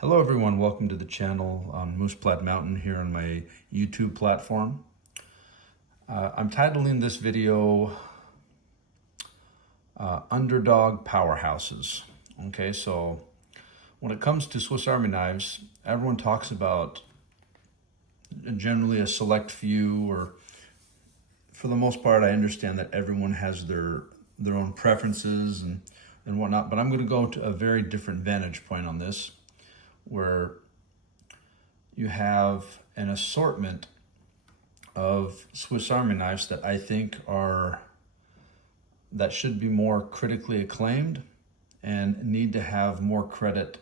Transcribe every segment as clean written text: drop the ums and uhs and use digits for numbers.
Hello everyone, welcome to the channel on Moose Platte Mountain here on my YouTube platform. I'm titling this video Underdog Powerhouses. Okay, so when it comes to Swiss Army knives, everyone talks about generally a select few, or for the most part I understand that everyone has their own preferences and whatnot, but I'm going to go to a very different vantage point on this, where you have an assortment of Swiss Army knives that I think that should be more critically acclaimed and need to have more credit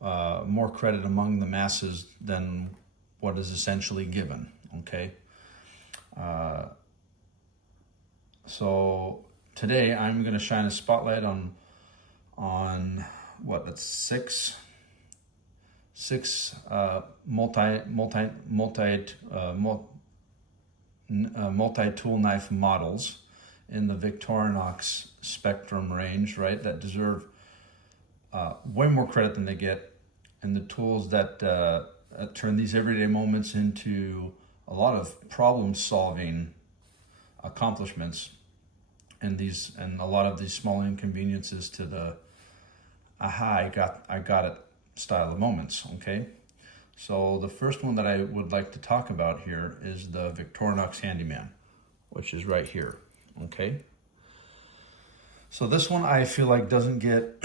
among the masses than what is essentially given. Okay, so today I'm going to shine a spotlight on what, that's six multi-tool knife models in the Victorinox spectrum range, right, that deserve way more credit than they get, and the tools that turn these everyday moments into a lot of problem-solving accomplishments, and a lot of these small inconveniences to the aha, I got it style of moments. Okay, so the first one that I would like to talk about here is the Victorinox Handyman, which is right here. Okay, so this one I feel like doesn't get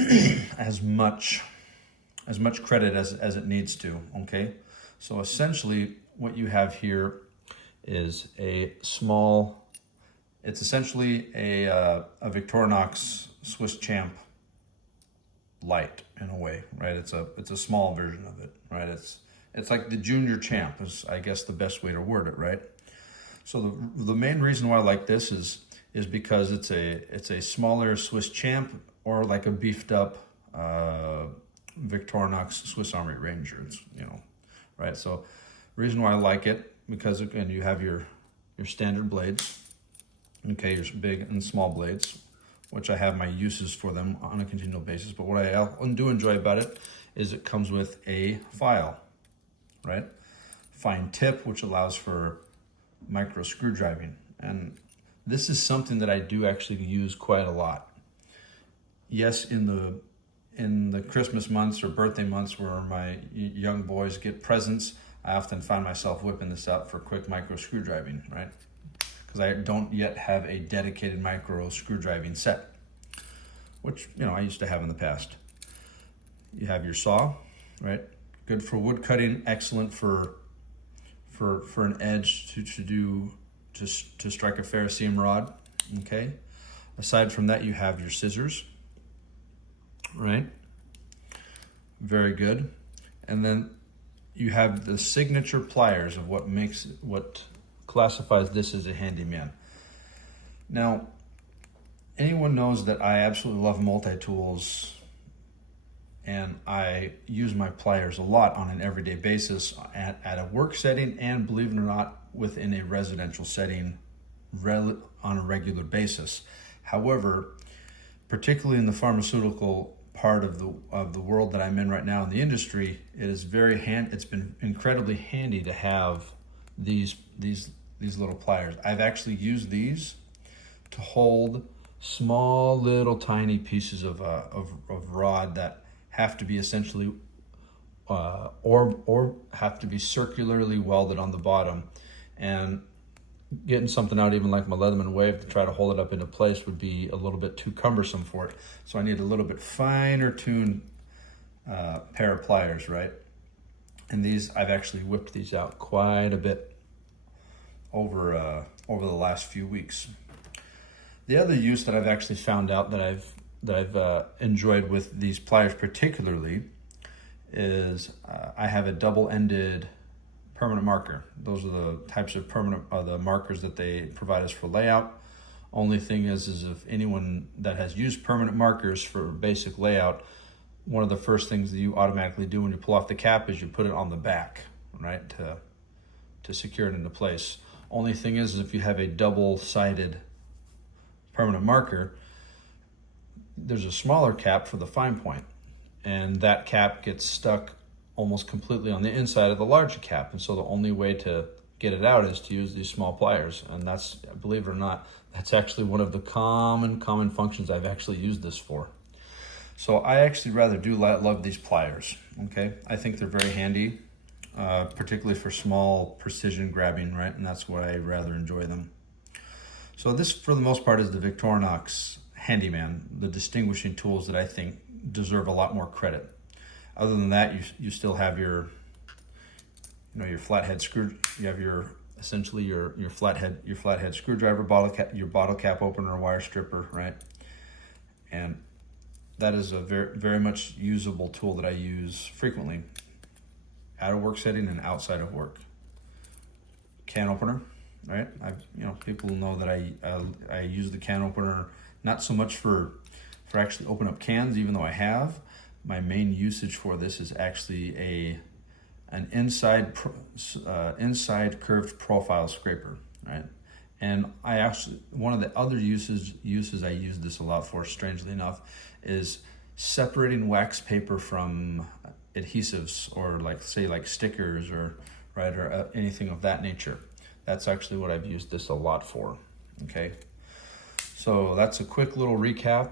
as much credit as it needs to. Okay, so essentially what you have here is it's essentially a Victorinox Swiss Champ light in a way, right? It's a small version of it, right? It's like the junior champ is, I guess, the best way to word it, right? So the main reason why I like this is because it's a smaller Swiss Champ, or like a beefed up Victorinox Swiss Army Ranger. It's, right? So reason why I like it, because again, you have your standard blades, okay, your big and small blades, which I have my uses for them on a continual basis. But what I do enjoy about it is it comes with a file, right? Fine tip, which allows for micro screw driving. And this is something that I do actually use quite a lot. Yes, in the Christmas months or birthday months where my young boys get presents, I often find myself whipping this out for quick micro screw driving, right? Because I don't yet have a dedicated micro screw driving set, which I used to have in the past. You have your saw, right? Good for wood cutting, excellent for an edge to strike a fair seam rod. Okay. Aside from that, you have your scissors, right? Very good. And then you have the signature pliers of what classifies this as a handyman. Now, anyone knows that I absolutely love multi-tools, and I use my pliers a lot on an everyday basis at a work setting, and believe it or not, within a residential setting on a regular basis. However, particularly in the pharmaceutical part of the world that I'm in right now in the industry, it's been incredibly handy to have these little pliers. I've actually used these to hold small little tiny pieces of rod that have to be essentially or have to be circularly welded on the bottom, and getting something out even like my Leatherman Wave to try to hold it up into place would be a little bit too cumbersome for it. So I need a little bit finer tuned pair of pliers, right? And I've actually whipped these out quite a bit over the last few weeks. The other use that I've actually found out that I've enjoyed with these pliers particularly is I have a double-ended permanent marker. Those are the types of the markers that they provide us for layout. Only thing is if anyone that has used permanent markers for basic layout, one of the first things that you automatically do when you pull off the cap is you put it on the back, right, to secure it into place. Only thing is if you have a double-sided permanent marker, there's a smaller cap for the fine point, and that cap gets stuck almost completely on the inside of the larger cap. And so the only way to get it out is to use these small pliers. And that's, believe it or not, that's actually one of the common functions I've actually used this for. So I actually rather do love these pliers, okay? I think they're very handy, particularly for small precision grabbing, right? And that's why I rather enjoy them. So this, for the most part, is the Victorinox Handyman, the distinguishing tools that I think deserve a lot more credit. Other than that, you still have your, your flathead screw. You have your essentially your flathead screwdriver, your bottle cap opener, wire stripper, right? And that is a very much usable tool that I use frequently, at a work setting and outside of work. Can opener, right? People know that I use the can opener not so much for actually open up cans, even though I have. My main usage for this is actually an inside curved profile scraper, right? And I actually, one of the other uses I use this a lot for, strangely enough, is separating wax paper from adhesives, or like stickers, or anything of that nature. That's actually what I've used this a lot for. Okay, so that's a quick little recap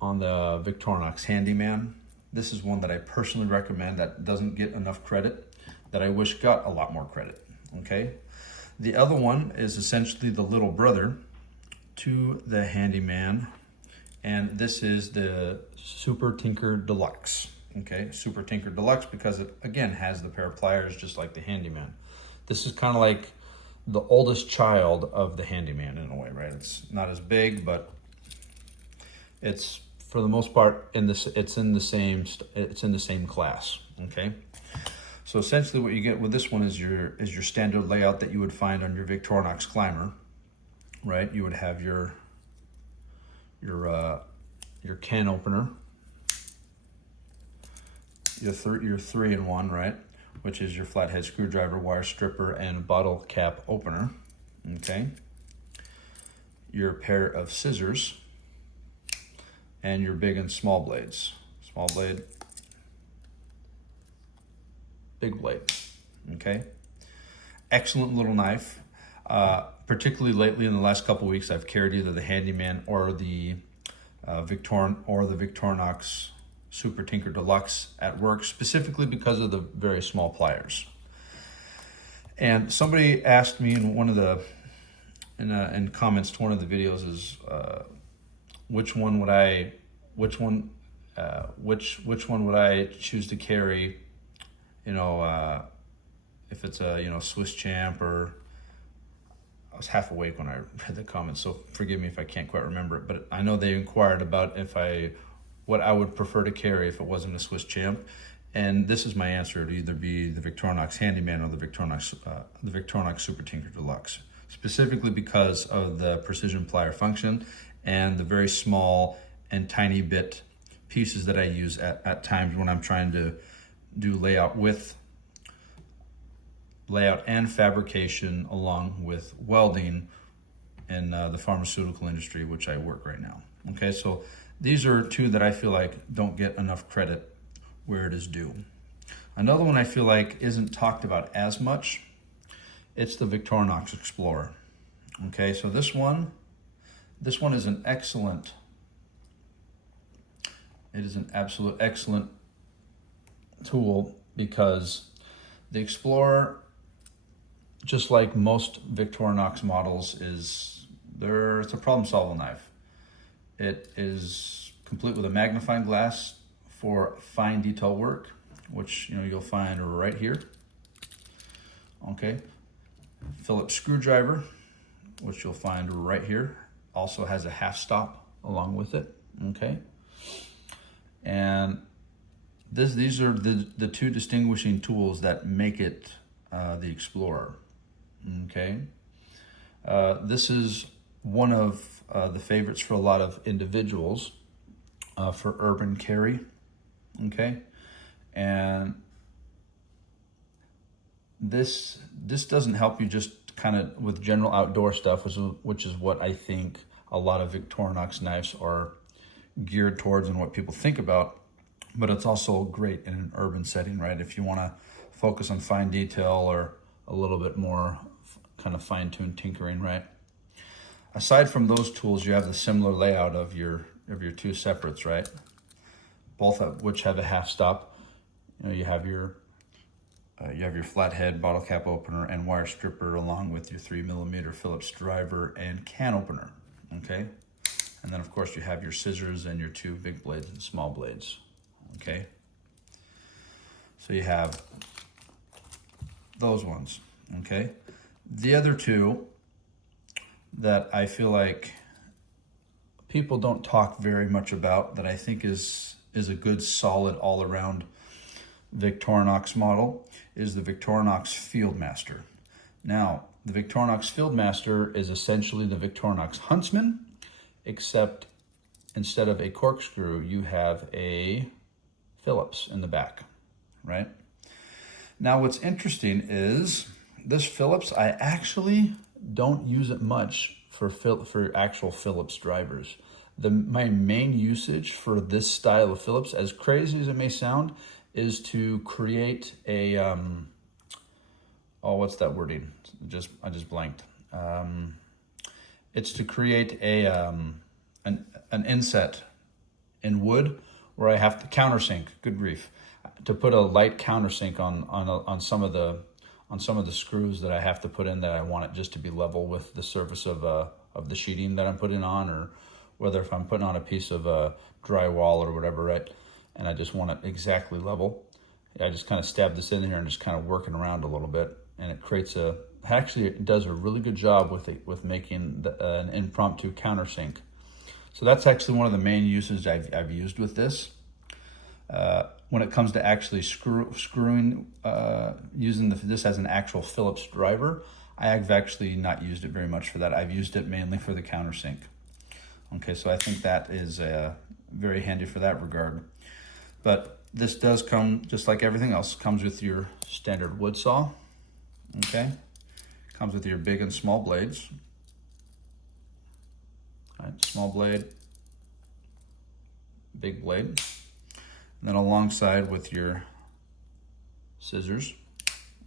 on the Victorinox Handyman. This is one that I personally recommend that doesn't get enough credit, that I wish got a lot more credit. Okay, the other one is essentially the little brother to the Handyman, and this is the Super Tinker Deluxe. Okay, Super Tinker Deluxe, because it again has the pair of pliers just like the Handyman. This is kind of like the oldest child of the Handyman in a way, right? It's not as big, but it's, for the most part, it's in the same class. Okay, so essentially what you get with this one is your standard layout that you would find on your Victorinox climber, right? You would have your can opener, your 3-in-1, right? Which is your flathead screwdriver, wire stripper, and bottle cap opener. Okay, your pair of scissors, and your big and small blades. Small blade, big blade. Okay, excellent little knife. Particularly lately, in the last couple weeks, I've carried either the Handyman or the Victorinox Super Tinker Deluxe at work, specifically because of the very small pliers. And somebody asked me in one of the in comments to one of the videos is which one would I choose to carry, if it's a Swiss Champ, or I was half awake when I read the comments, so forgive me if I can't quite remember it, but I know they inquired about what I would prefer to carry if it wasn't a Swiss Champ, and this is my answer. It'd either be the Victorinox Handyman or the Victorinox Super Tinker Deluxe, specifically because of the precision plier function and the very small and tiny bit pieces that I use at times when I'm trying to do layout and fabrication, along with welding in the pharmaceutical industry, which I work right now. Okay, so these are two that I feel like don't get enough credit where it is due. Another one I feel like isn't talked about as much, it's the Victorinox Explorer. Okay, so this one is an excellent, it is an absolute excellent tool, because the Explorer, just like most Victorinox models, it's a problem-solving knife. It is complete with a magnifying glass for fine detail work, which you'll find right here. Okay, Phillips screwdriver, which you'll find right here, also has a half stop along with it. Okay, and these are the two distinguishing tools that make it the Explorer. Okay, this is one of the favorites for a lot of individuals for urban carry. Okay, and this doesn't help you just kind of with general outdoor stuff, which is what I think a lot of Victorinox knives are geared towards and what people think about. but it's also great in an urban setting, right? If you want to focus on fine detail or a little bit more kind of fine-tuned tinkering, right? Aside from those tools, you have the similar layout of your two separates, right? Both of which have a half stop. You know, you have your flathead bottle cap opener and wire stripper, along with your 3mm Phillips driver and can opener. Okay, and then of course you have your scissors and your two big blades and small blades. Okay, so you have those ones. Okay, the other two that I feel like people don't talk very much about, that I think is a good solid all around Victorinox model, is the Victorinox FieldMaster. Now, the Victorinox FieldMaster is essentially the Victorinox Huntsman, except instead of a corkscrew, you have a Phillips in the back, right? Now, what's interesting is this Phillips, I actually don't use it much for actual Phillips drivers. My main usage for this style of Phillips, as crazy as it may sound, is to create a what's that wording? I just blanked. It's to create an inset in wood where I have to countersink. Good grief! To put a light countersink on some of the screws that I have to put in, that I want it just to be level with the surface of the sheeting that I'm putting on, or whether if I'm putting on a piece of drywall or whatever, right? And I just want it exactly level. I just kind of stab this in here and just kind of working around a little bit, and it creates it does a really good job with making an impromptu countersink. So that's actually one of the main uses I've used with this. When it comes to actually screwing, using this as an actual Phillips driver, I've actually not used it very much for that. I've used it mainly for the countersink. Okay, so I think that is very handy for that regard. But this does come, just like everything else, comes with your standard wood saw. Okay, comes with your big and small blades. All right, small blade, big blade. And then alongside with your scissors.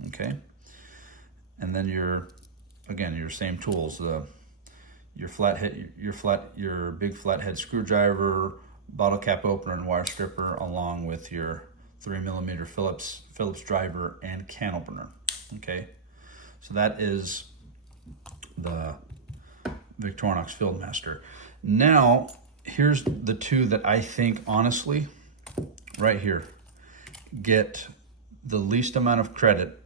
Okay, and then your same tools. Your big flathead screwdriver, bottle cap opener and wire stripper, along with your 3mm Phillips driver and can opener. Okay, so that is the Victorinox FieldMaster. Now, here's the two that I think, honestly, right here, get the least amount of credit,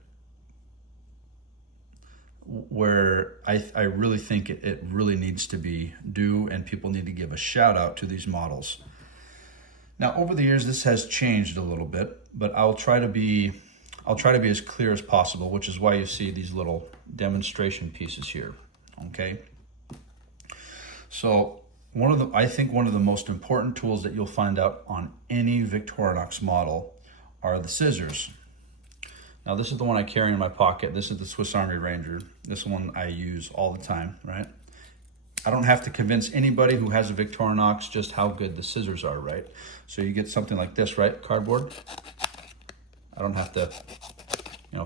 where I really think it really needs to be due, and people need to give a shout out to these models. Now, over the years, this has changed a little bit, but I'll try to be as clear as possible, which is why you see these little demonstration pieces here. Okay, so I think one of the most important tools that you'll find out on any Victorinox model are the scissors. Now, this is the one I carry in my pocket. This is the Swiss Army Ranger. This one I use all the time, right? I don't have to convince anybody who has a Victorinox just how good the scissors are, right? So you get something like this, right? Cardboard. I don't have to,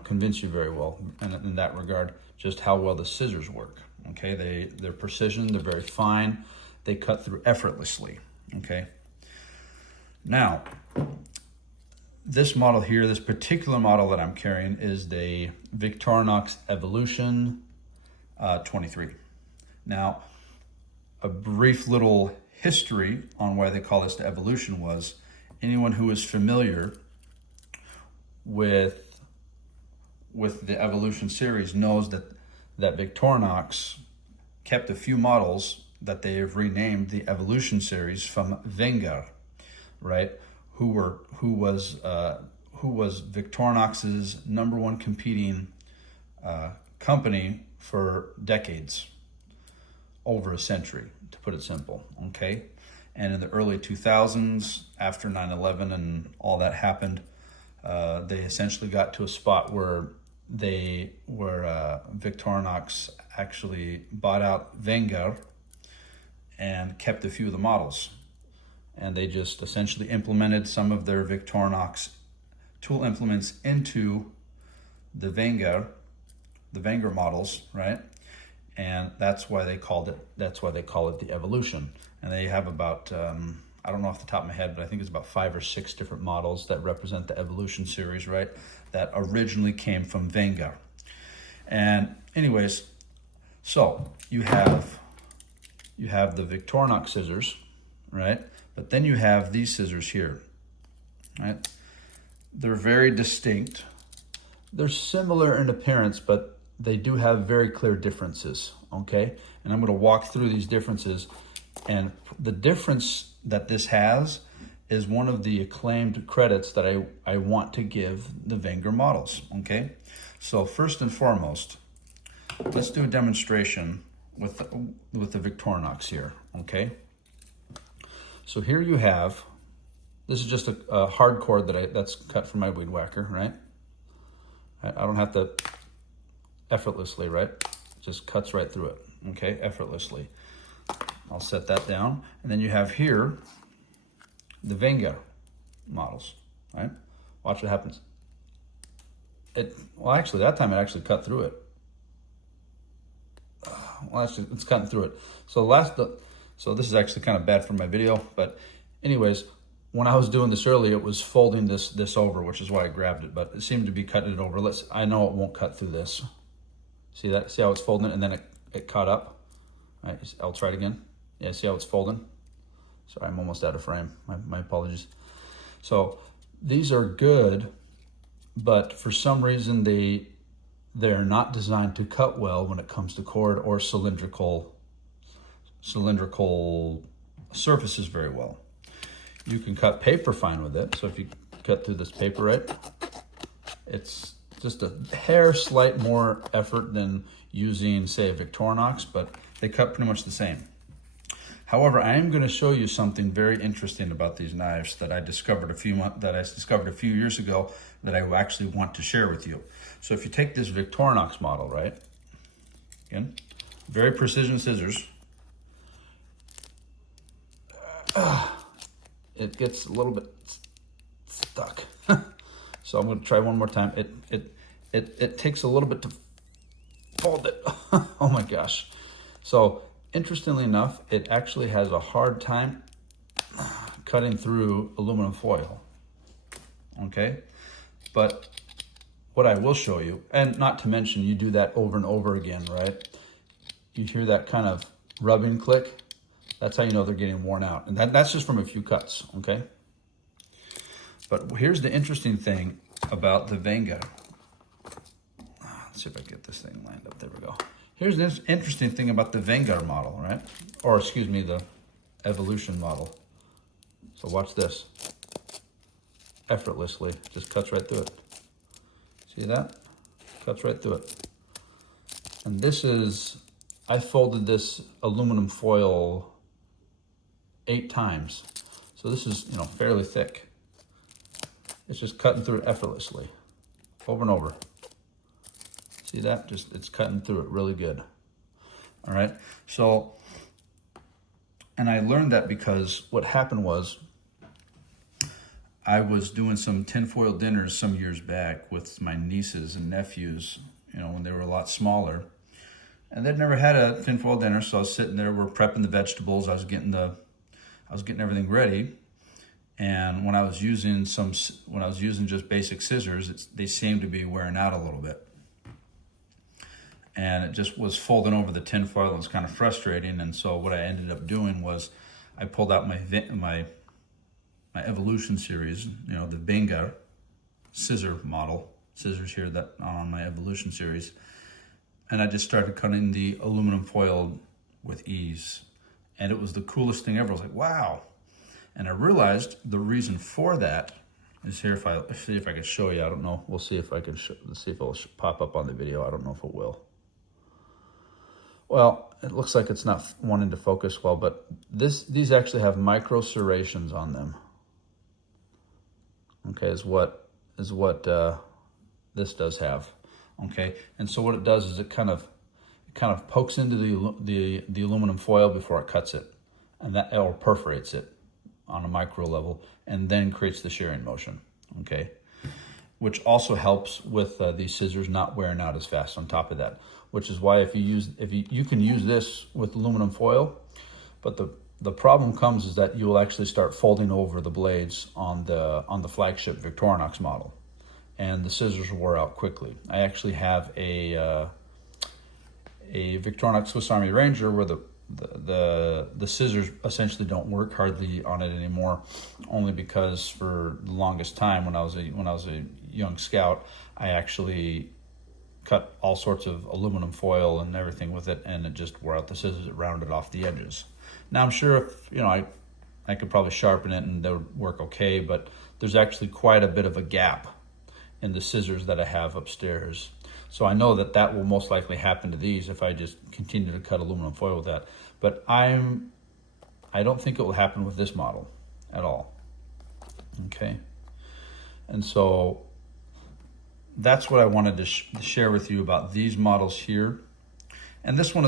convince you very well in that regard, just how well the scissors work. Okay, they're precision. They're very fine. They cut through effortlessly. Okay. Now, this model here, this particular model that I'm carrying, is the Victorinox Evolution 23. Now, a brief little history on why they call this the Evolution was, anyone who is familiar with the Evolution series knows that Victorinox kept a few models that they have renamed the Evolution series from Wenger, right? Who was Victorinox's #1 competing company for decades, over a century, to put it simple. Okay, and in the early 2000s, after 9/11 and all that happened, they essentially got to a spot where Victorinox actually bought out Wenger and kept a few of the models. and they just essentially implemented some of their Victorinox tool implements into the Wenger models, right? And that's why they call it the Evolution. And they have about, I don't know off the top of my head, but I think it's about 5 or 6 different models that represent the Evolution series, right? That originally came from Wenger. And anyways, so you have the Victorinox scissors, right? But then you have these scissors here, right? They're very distinct. They're similar in appearance, but they do have very clear differences, okay? And I'm gonna walk through these differences. And the difference that this has is one of the acclaimed credits that I want to give the Wenger models, okay? So first and foremost, let's do a demonstration with the Victorinox here, okay? So here you have, this is just a hard cord that's cut from my weed whacker, right? I don't have to effortlessly, right? It just cuts right through it, okay, effortlessly. I'll set that down. And then you have here the Wenger models, right? Watch what happens. Well, actually, that time it actually cut through it. Well, actually, it's cutting through it. So this is actually kind of bad for my video, but anyways, when I was doing this earlier, it was folding this over, which is why I grabbed it, but it seemed to be cutting it over. I know it won't cut through this. See that? See how it's folding it and then it caught up? All right, I'll try it again. Yeah, see how it's folding? Sorry, I'm almost out of frame. My apologies. So these are good, but for some reason they're not designed to cut well when it comes to cord or cylindrical surfaces very well. You can cut paper fine with it. So if you cut through this paper, right, it's just a hair slight more effort than using, say, a Victorinox, but they cut pretty much the same. However, I am going to show you something very interesting about these knives that I discovered a few years ago that I actually want to share with you. So if you take this Victorinox model, right? Again, very precision scissors. It gets a little bit stuck. So I'm going to try one more time. It takes a little bit to fold it. Oh my gosh. So interestingly enough, it actually has a hard time cutting through aluminum foil, okay? But what I will show you, and not to mention you do that over and over again, right? You hear that kind of rubbing click? That's how you know they're getting worn out. And that's just from a few cuts, okay? But here's the interesting thing about the Wenger. Let's see if I can get this thing lined up. There we go. Here's this interesting thing about the Wenger model, right? Or excuse me, the Evolution model. So watch this. Effortlessly, just cuts right through it. See that? Cuts right through it. And this is, I folded this aluminum foil 8 times. So this is, fairly thick. It's just cutting through it effortlessly, over and over. See that? It's cutting through it really good. All right. So, and I learned that because what happened was I was doing some tinfoil dinners some years back with my nieces and nephews, when they were a lot smaller. And they'd never had a tinfoil dinner, so I was sitting there, we're prepping the vegetables, I was getting everything ready. And when I was using just basic scissors, they seemed to be wearing out a little bit. And it just was folding over the tin foil. It was kind of frustrating. And so what I ended up doing was I pulled out my Evolution series, the Wenger scissors here that on my Evolution series. And I just started cutting the aluminum foil with ease. And it was the coolest thing ever. I was like, wow. And I realized the reason for that is here. See if I can show you. I don't know. We'll see if I can see if it'll pop up on the video. I don't know if it will. Well, it looks like it's not wanting to focus well, but these actually have micro serrations on them. Okay, is what this does have. Okay, and so what it does is it kind of pokes into the aluminum foil before it cuts it, and that or perforates it. on a micro level, and then creates the shearing motion, okay? Which also helps with these scissors not wearing out as fast on top of that, which is why if you can use this with aluminum foil, but the problem comes is that you will actually start folding over the blades on the flagship Victorinox model, and the scissors will wear out quickly. I actually have a Victorinox Swiss Army Ranger where the scissors essentially don't work hardly on it anymore, only because for the longest time when I was a young scout, I actually cut all sorts of aluminum foil and everything with it, and it just wore out the scissors. It rounded off the edges. Now I'm sure if I could probably sharpen it and they would work okay, but there's actually quite a bit of a gap in the scissors that I have upstairs. So I know that will most likely happen to these if I just continue to cut aluminum foil with that. But I don't think it will happen with this model at all. Okay, and so that's what I wanted to share with you about these models here. And this one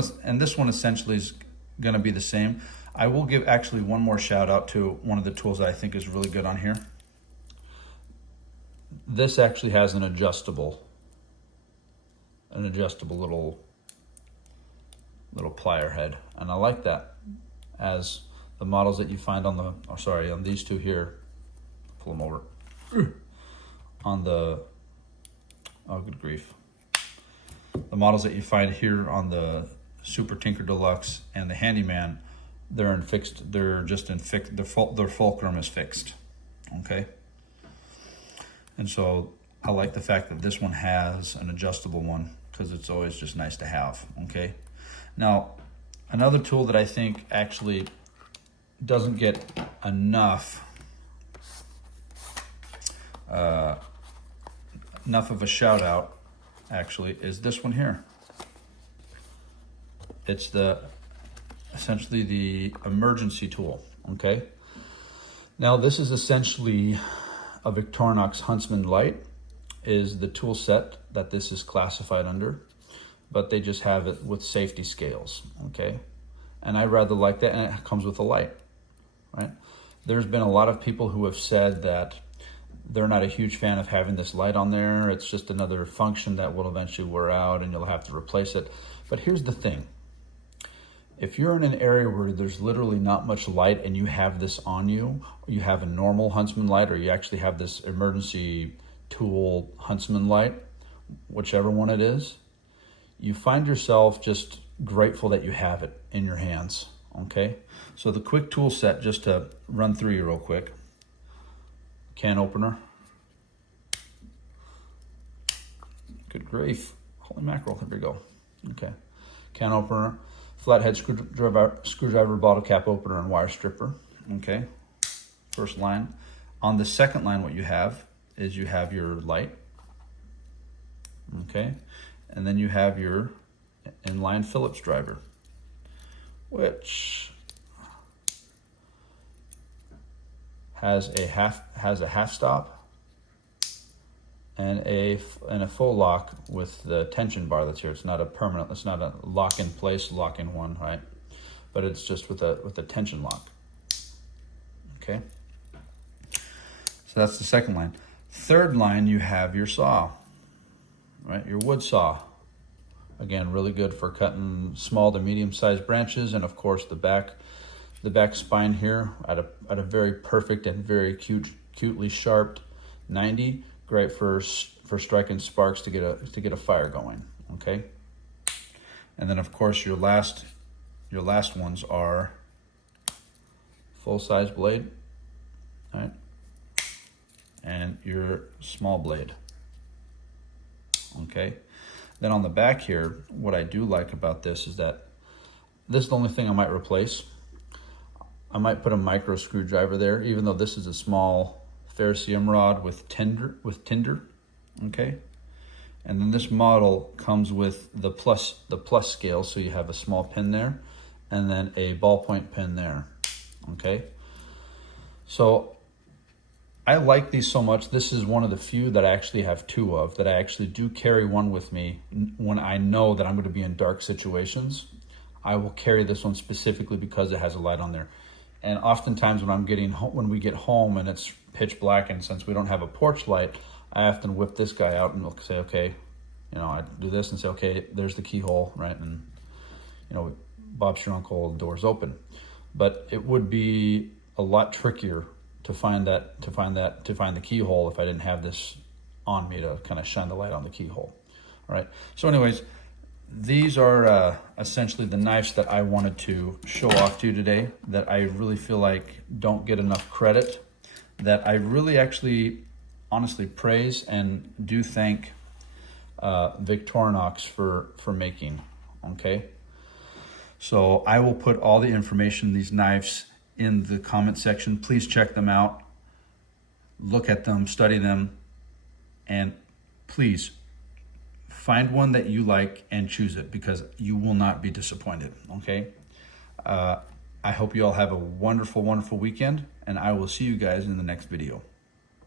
essentially is going to be the same. I will give actually one more shout out to one of the tools that I think is really good on here. This actually has an adjustable little plier head, and I like that. As the models that you find on these two here, pull them over, on the, oh good grief, the models that you find here on the Super Tinker Deluxe and the Handyman, their fulcrum is fixed, okay? And so I like the fact that this one has an adjustable one, because it's always just nice to have, okay? Now, another tool that I think actually doesn't get enough of a shout out actually is this one here. It's essentially the emergency tool, okay? Now this is essentially a Victorinox Huntsman light is the tool set that this is classified under, but they just have it with safety scales, okay? And I rather like that, and it comes with a light, right? There's been a lot of people who have said that they're not a huge fan of having this light on there. It's just another function that will eventually wear out and you'll have to replace it. But here's the thing. If you're in an area where there's literally not much light and you have this on you, or you have a normal Huntsman light, or you actually have this emergency tool Huntsman light, whichever one it is, you find yourself just grateful that you have it in your hands, okay? So the quick tool set, just to run through you real quick. Can opener. Good grief. Holy mackerel, here we go. Okay. Can opener, flathead screwdriver, bottle cap opener, and wire stripper. Okay. First line. On the second line, what you have is you have your light. Okay. And then you have your inline Phillips driver, which has a half stop and a full lock with the tension bar that's here. It's not a permanent, it's not a lock in place, lock in one, right? But it's just with a tension lock. Okay. So that's the second line. Third line, you have your saw, right? Your wood saw. Again, really good for cutting small to medium-sized branches, and of course the back spine here at a very perfect and very cutely sharp 90. Great for striking sparks to get a fire going. Okay. And then of course your last ones are full-size blade, right? And your small blade. Okay. Then on the back here, what I do like about this is that this is the only thing I might replace. I might put a micro screwdriver there, even though this is a small ferricium rod with tinder, okay? And then this model comes with the plus scale, so you have a small pin there, and then a ballpoint pin there, okay? So I like these so much. This is one of the few that I actually have two of, that I actually do carry one with me when I know that I'm going to be in dark situations. I will carry this one specifically because it has a light on there. And oftentimes when we get home and it's pitch black, and since we don't have a porch light, I often whip this guy out and we'll say, okay, I do this and say, okay, there's the keyhole, right? And Bob's your uncle, the door's open. But it would be a lot trickier to find the keyhole if I didn't have this on me to kind of shine the light on the keyhole. All right. So anyways, these are essentially the knives that I wanted to show off to you today, that I really feel like don't get enough credit, that I really actually honestly praise and do thank Victorinox for making. Okay. So I will put all the information on these knives in the comment section. Please check them out, look at them, study them, and please find one that you like and choose it, because you will not be disappointed, okay? I hope you all have a wonderful, wonderful weekend, and I will see you guys in the next video.